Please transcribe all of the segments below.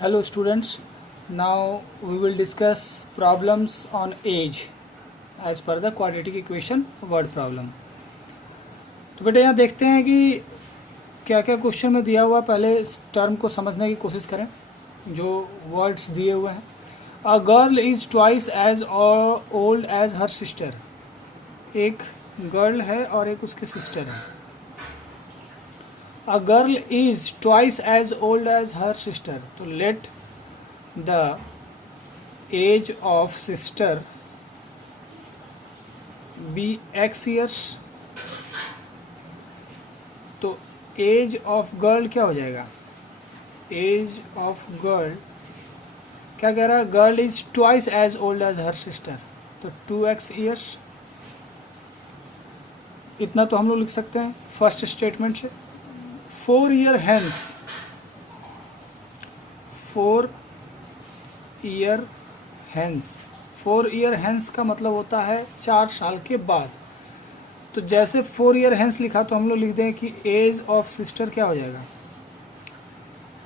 Hello students, now we will discuss problems on age as per the quadratic equation word problem. तो बेटे यहाँ देखते हैं कि क्या क्या क्वेश्चन में दिया हुआ, पहले इस टर्म को समझने की कोशिश करें जो वर्ड्स दिए हुए हैं. A girl is twice as old as her sister. एक गर्ल है और एक उसकी सिस्टर है. A girl is twice as old as her sister. तो let the age of sister be x years. तो एज ऑफ गर्ल क्या हो जाएगा? एज ऑफ गर्ल क्या कह रहा है? Girl is twice as old as her sister, तो 2x ईयर्स. इतना तो हम लोग लिख सकते हैं फर्स्ट स्टेटमेंट से. 4 year hence, 4 year hence. 4 year hence का मतलब होता है 4 साल के बाद. तो जैसे 4 ईयर हैंस लिखा तो हम लोग लिख दें कि एज ऑफ सिस्टर क्या हो जाएगा?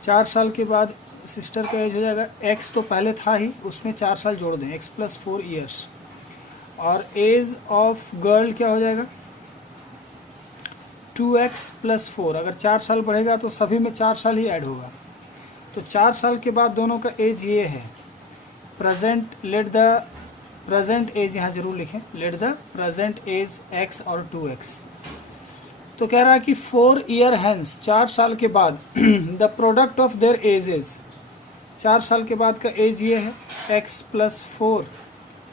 4 साल के बाद सिस्टर का एज हो जाएगा. एक्स तो पहले था ही, उसमें 4 साल जोड़ दें, एक्स प्लस 4 ईयर्स. और एज ऑफ गर्ल क्या हो जाएगा? 2x plus 4. अगर 4 साल बढ़ेगा तो सभी में 4 साल ही ऐड होगा. तो 4 साल के बाद दोनों का एज ये है. Present, let the present age यहाँ जरूर लिखें, let the present age x और 2x. तो कह रहा है कि 4 ईयर हैंस, 4 साल के बाद, the product of their edges, 4 साल के बाद का एज ये है x प्लस 4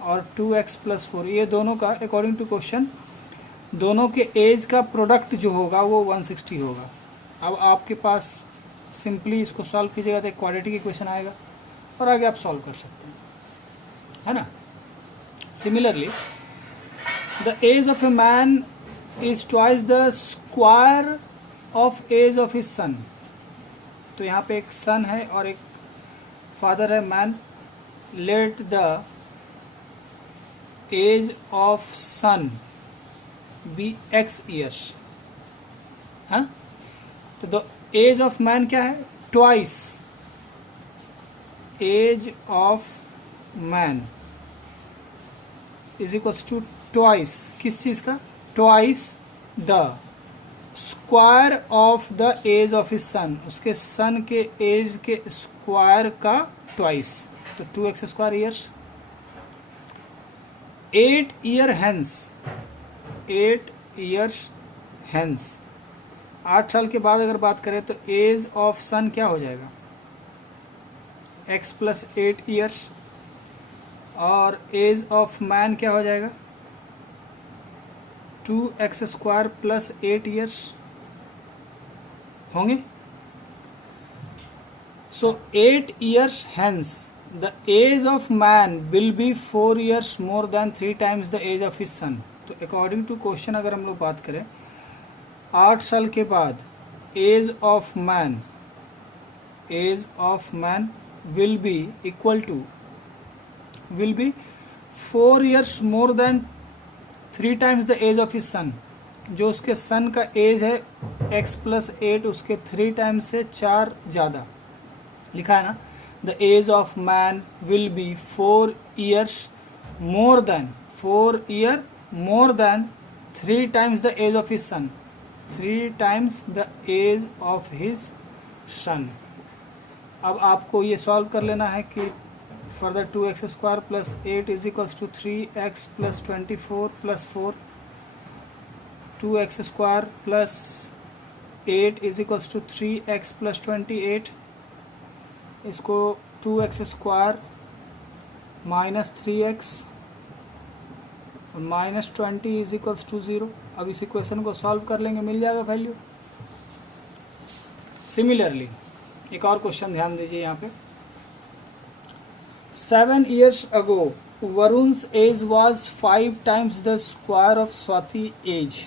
और 2x प्लस 4. ये दोनों का अकॉर्डिंग टू क्वेश्चन दोनों के एज का प्रोडक्ट जो होगा वो 160 होगा. अब आपके पास सिंपली इसको सॉल्व कीजिएगा तो एक क्वाड्रेटिक इक्वेशन आएगा और आगे आप सॉल्व कर सकते हैं, है ना. Similarly the age of a man is twice the square of age of his son. तो यहाँ पे एक सन है और एक फादर है, man. Let the age of son be x years. हाँ, तो द एज ऑफ मैन क्या है? Twice. Age of man is equals to twice. किस चीज़ का? Twice the square of the age of his son. उसके son के as के स्क्वायर का ट्वाइस, तो 2x square years. 8 year hence, 8 years hence. 8 साल के बाद अगर बात करें तो एज ऑफ सन क्या हो जाएगा? x plus 8 years. और एज ऑफ मैन क्या हो जाएगा? 2x स्क्वायर प्लस 8 ईयर्स होंगे. So 8 years hence the age of man will be 4 years more than 3 times the age of his son. तो अकॉर्डिंग टू क्वेश्चन अगर हम लोग बात करें, 8 साल के बाद age of man, age of man will be equal to, will be 4 years more than 3 times the age of his son. जो उसके सन का एज है x प्लस 8, उसके 3 टाइम्स से 4 ज़्यादा लिखा है ना. The age of man will be 4 years more than, 4 year more than 3 times the age of his son, 3 times the age of his son. अब आपको ये सॉल्व कर लेना है कि further 2x square plus 8 is equals to 3x plus 24 plus 4. 2x square plus 8 is equals to 3x plus 28. इसको 2x square minus 3x minus 20 is equals to 0. अब इस इक्वेशन को सॉल्व कर लेंगे, मिल जाएगा वैल्यू. सिमिलरली एक और क्वेश्चन ध्यान दीजिए यहाँ पे. 7 years ago Varun's age was 5 times the square of Swati age.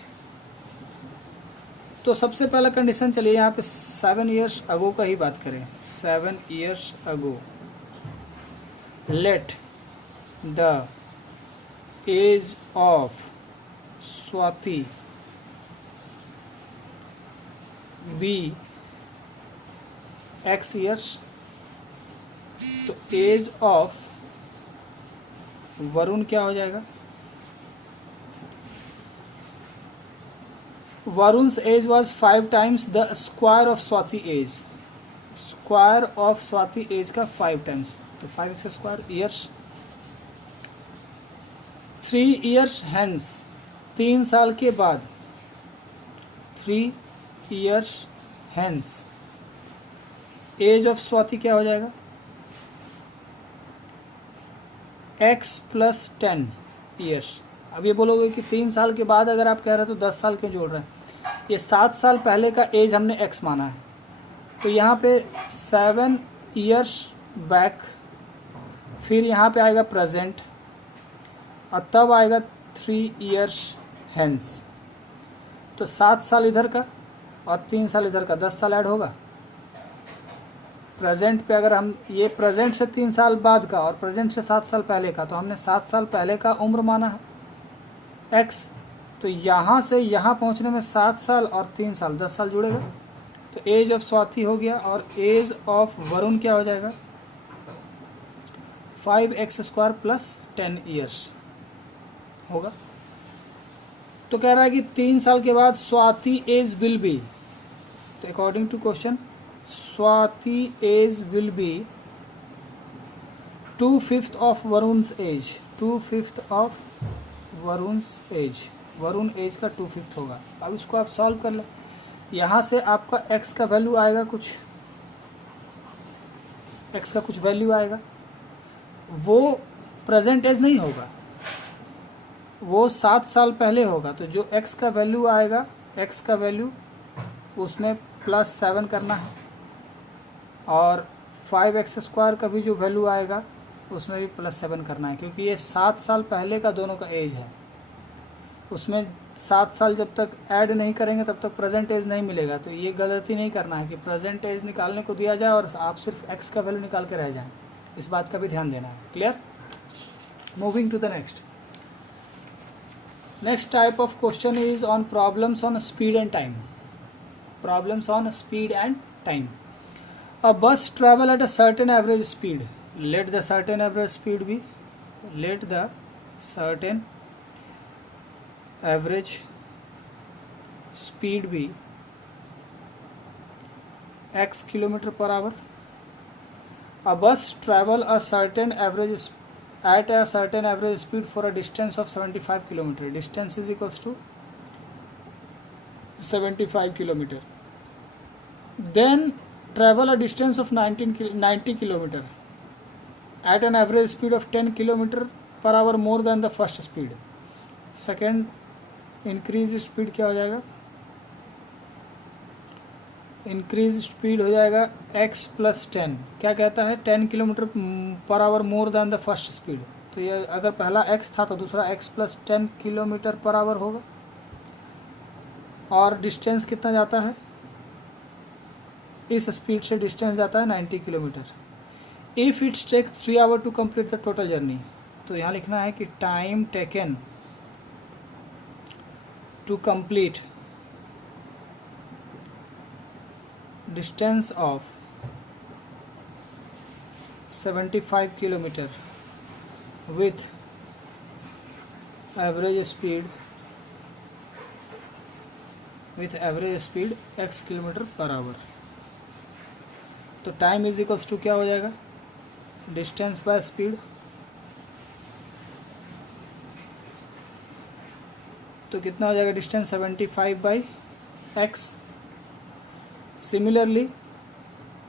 तो सबसे पहला कंडीशन, चलिए यहाँ पे 7 years अगो का ही बात करें. 7 years अगो let the age of Swati be x years. तो एज ऑफ वरुण क्या हो जाएगा, Varun's age was 5 times the square of Swati age, square of Swati age का 5 टाइम्स, तो 5x square years. 3 years hence, 3 साल के बाद, 3 years hence age of Swati क्या हो जाएगा, x प्लस 10 ईयर्स। अब ये बोलोगे कि 3 साल के बाद अगर आप कह रहे हो तो 10 साल क्यों जोड़ रहे हैं, ये 7 साल पहले का एज हमने x माना है, तो यहाँ पे 7 years बैक, फिर यहाँ पे आएगा प्रेजेंट, और तब आएगा 3 years hence, तो 7 साल इधर का और 3 साल इधर का, 10 साल ऐड होगा। प्रेजेंट पे अगर हम ये प्रेजेंट से 3 साल बाद का और प्रेजेंट से 7 साल पहले का, तो हमने 7 साल पहले का उम्र माना है x, तो यहाँ से यहाँ पहुँचने में 7 साल और 3 साल 10 साल जुड़ेगा, तो एज ऑफ स्वाति हो गया, और एज ऑफ वरुण क्या हो जाएगा, 5x स्क्वायर प्लस 10 ईयर्स होगा। तो कह रहा है कि 3 साल के बाद स्वाति एज विल बी, तो according to question Swati age will be 2/5 of Varun's age, 2/5 of Varun's age, Varun age का 2/5 होगा। अब इसको आप सॉल्व कर लें, यहाँ से आपका x का वैल्यू आएगा कुछ, x का कुछ वैल्यू आएगा, वो प्रेजेंट एज नहीं होगा, वो 7 साल पहले होगा, तो जो x का वैल्यू आएगा, x का वैल्यू उसमें +7 करना है, और 5x स्क्वायर का भी जो वैल्यू आएगा उसमें भी +7 करना है, क्योंकि ये 7 साल पहले का दोनों का एज है, उसमें 7 साल जब तक ऐड नहीं करेंगे तब तक प्रेजेंट एज नहीं मिलेगा। तो ये गलती नहीं करना है कि प्रेजेंट एज निकालने को दिया जाए और आप सिर्फ x का वैल्यू निकाल के रह जाएं, इस बात का भी ध्यान देना है। Clear? Moving to the next type of question is on problems on speed and time, problems on speed and time. A bus travel at a certain average speed. Let the certain average speed be, let the certain average speed be x kilometer per hour. A bus travel a certain average at a certain average speed for a distance of 75 kilometer. Distance is equals to 75 kilometer. Then travel a distance of 90 kilometer at an average speed of 10 kilometer per hour more than the first speed. Second increase speed क्या हो जाएगा, increase speed हो जाएगा x plus 10, क्या कहता है 10 kilometre per our more than the first speed, तो ये अगर पहला x था तो दूसरा x plus 10 kilometre per our होगा, और डिस्टेंस कितना जाता है, इस स्पीड से डिस्टेंस जाता है 90 kilometre. If its take 3 hour to complete the total journey, तो यहाँ लिखना है कि time taken to complete distance of 75 kilometre with average speed x kilometre per hour. तो टाइम इज इक्वल्स टू क्या हो जाएगा, डिस्टेंस बाय स्पीड, तो कितना हो जाएगा distance 75/x। Similarly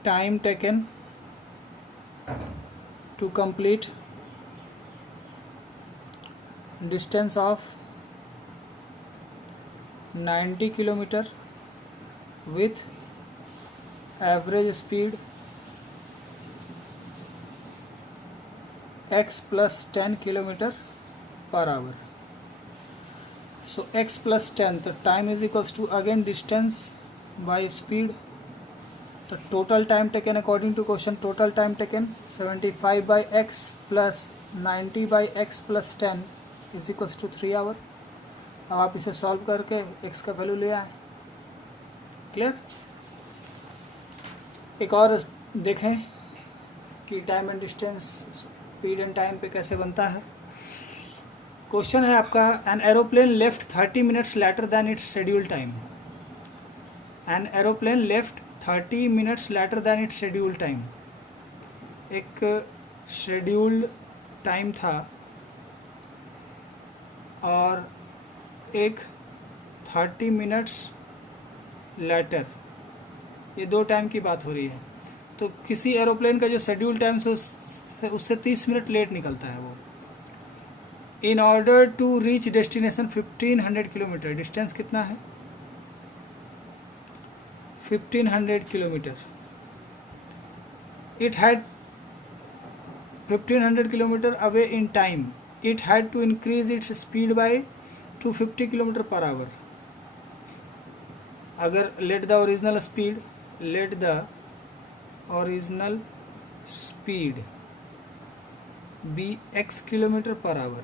time taken to complete distance of 90 kilometre with average speed x plus 10 kilometre per hour. So x plus 10, तो time is equals to again distance by speed, तो total time taken according to question, total time taken 75/x plus 90/x plus 10 is equals to 3 hour. अब आप इसे solve करके x का value ले आए। Clear? एक और देखें कि time and distance speed and time पे कैसे बनता है। क्वेश्चन है आपका, an aeroplane left 30 minutes later than its schedule time. An aeroplane left 30 minutes later than its schedule time. एक शेड्यूल्ड टाइम था और एक 30 मिनट्स लेटर, ये दो टाइम की बात हो रही है। तो किसी एरोप्लेन का जो शेड्यूल टाइम से उससे 30 मिनट लेट निकलता है वो। In order to reach destination 1500 kilometre, distance कितना है 1500 kilometre. It had 1500 kilometre away in time, it had to increase its speed by 250 kilometre per hour. अगर let the original speed be x kilometre per hour,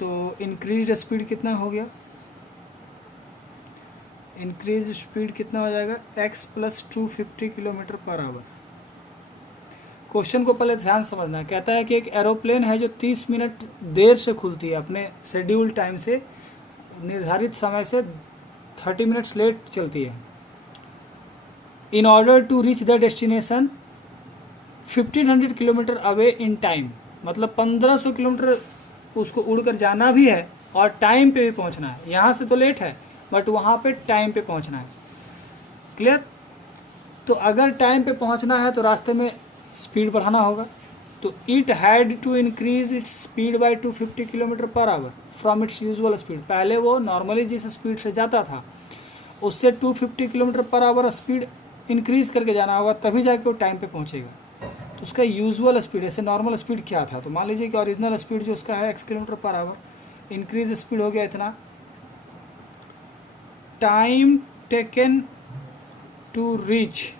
तो increase speed कितना हो गया, increase speed कितना हो जाएगा x plus 250 kilometre per hour. Question को पहले ध्यान समझना है। कहता है कि एक एरोप्लेन है जो 30 मिनट देर से खुलती है, अपने शेड्यूल टाइम से, निर्धारित समय से 30 मिनट्स लेट चलती है। In order to reach the destination 1500 kilometre away in time, मतलब 1500 किलोमीटर उसको उड़कर जाना भी है और टाइम पे भी पहुंचना है। यहाँ से तो लेट है बट वहाँ पे टाइम पे पहुंचना है। क्लियर? तो अगर टाइम पे पहुंचना है तो रास्ते में स्पीड बढ़ाना होगा। तो it had to increase its speed by 250 kilometre per hour from its usual speed. पहले वो नॉर्मली जिस स्पीड से जाता था उससे 250 kilometre per our speed increase करके जाना होगा, तभी जाके वो टाइम पे पहुंचेगा। तो उसका यूजुअल स्पीड, ऐसे नॉर्मल स्पीड क्या था, तो मान लीजिए कि ओरिजिनल स्पीड जो उसका है x kilometre per hour, increase speed हो गया इतना। Time taken to reach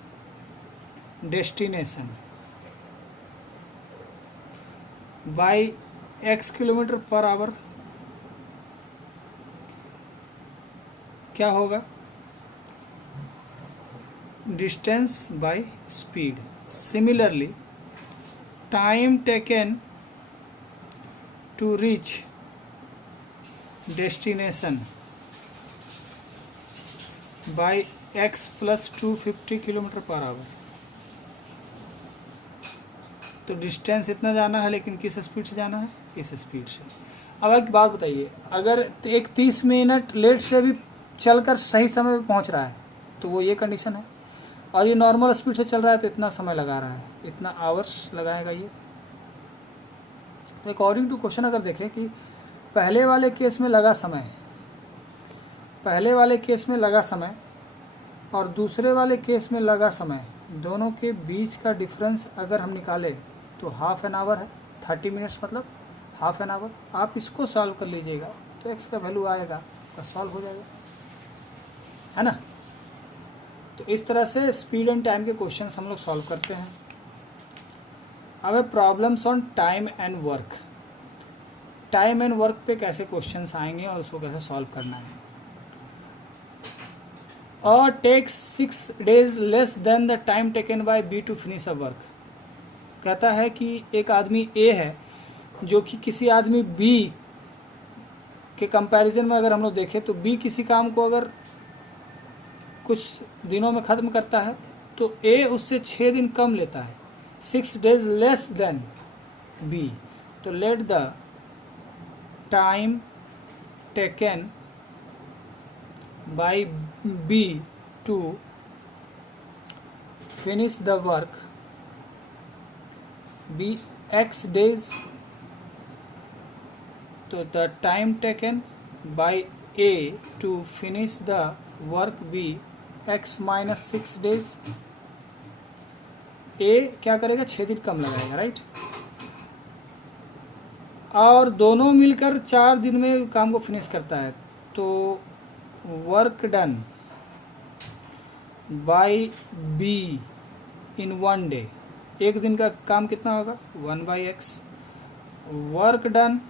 destination by x kilometre per hour क्या होगा, distance by speed. Similarly time taken to reach destination by x plus 250 kilometre per hour. तो distance इतना जाना है, लेकिन किस स्पीड से जाना है, इस स्पीड से। अब एक बात बताइए, अगर एक 30 मिनट लेट से भी चलकर सही समय पे पहुंच रहा है तो वो ये कंडीशन है, और ये नॉर्मल स्पीड से चल रहा है तो इतना समय लगा रहा है, इतना आवर्स लगाएगा ये। तो अकॉर्डिंग टू क्वेश्चन अगर देखें कि पहले वाले केस में लगा समय और दूसरे वाले केस में लगा समय, दोनों के बीच का डिफरेंस अगर हम निकालें तो हाफ एन आवर है। 30 मिनट्स मतलब हाफ एन आवर। आप इसको सॉल्व कर लीजिएगा तो x का वैल्यू आएगा, तो सॉल्व हो जाएगा, है ना। तो इस तरह से स्पीड एंड टाइम के क्वेश्चंस हम लोग सॉल्व करते हैं। अब है problems on time and work. Time and work पे कैसे क्वेश्चंस आएंगे और उसको कैसे सॉल्व करना है। और takes 6 days less than the time taken by B to finish a work. कहता है कि एक आदमी ए है जो कि किसी आदमी बी के कंपैरिजन में अगर हम लोग देखें तो बी किसी काम को अगर कुछ दिनों में ख़त्म करता है तो ए उससे 6 दिन कम लेता है, 6 days लेस देन बी। तो let the time taken by B to finish the work be x days। तो the time taken by A to finish the work be x minus 6 days। A क्या करेगा, 6 दिन कम लगाएगा, right. और दोनों मिलकर 4 दिन में काम को फिनिश करता है। तो work done by B in 1 day, एक दिन का काम कितना होगा 1/x। Work done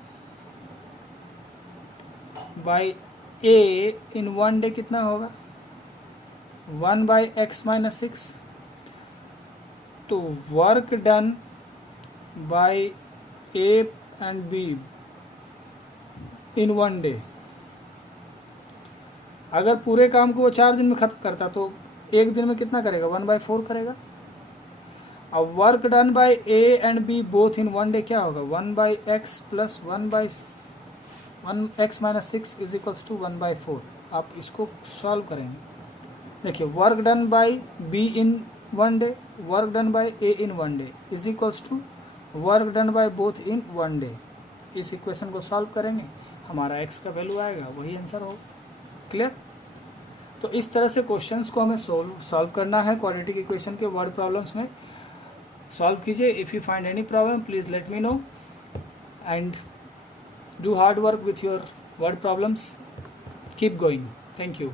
by A in 1 day कितना होगा 1/x माइनस 6। तो work done by A and B in 1 day, अगर पूरे काम को वो 4 दिन में खत्म करता तो एक दिन में कितना करेगा, 1/4 करेगा। अब work done by A and B both in 1 day क्या होगा, 1/x plus 1x minus 6 is equals to 1/4। आप इसको सॉल्व करेंगे। देखिए work done by B in 1 day, work done by A in 1 day is equals to work done by both in 1 day. इस equation को solve करेंगे, हमारा x का value आएगा, वही आंसर होगा। क्लियर। तो इस तरह से क्वेश्चंस को हमें सॉल्व करना है क्वाड्रेटिक इक्वेशन के वर्ड प्रॉब्लम्स में। सॉल्व कीजिए। If you find any problem please let me know and do hard work with your word problems. Keep going. Thank you.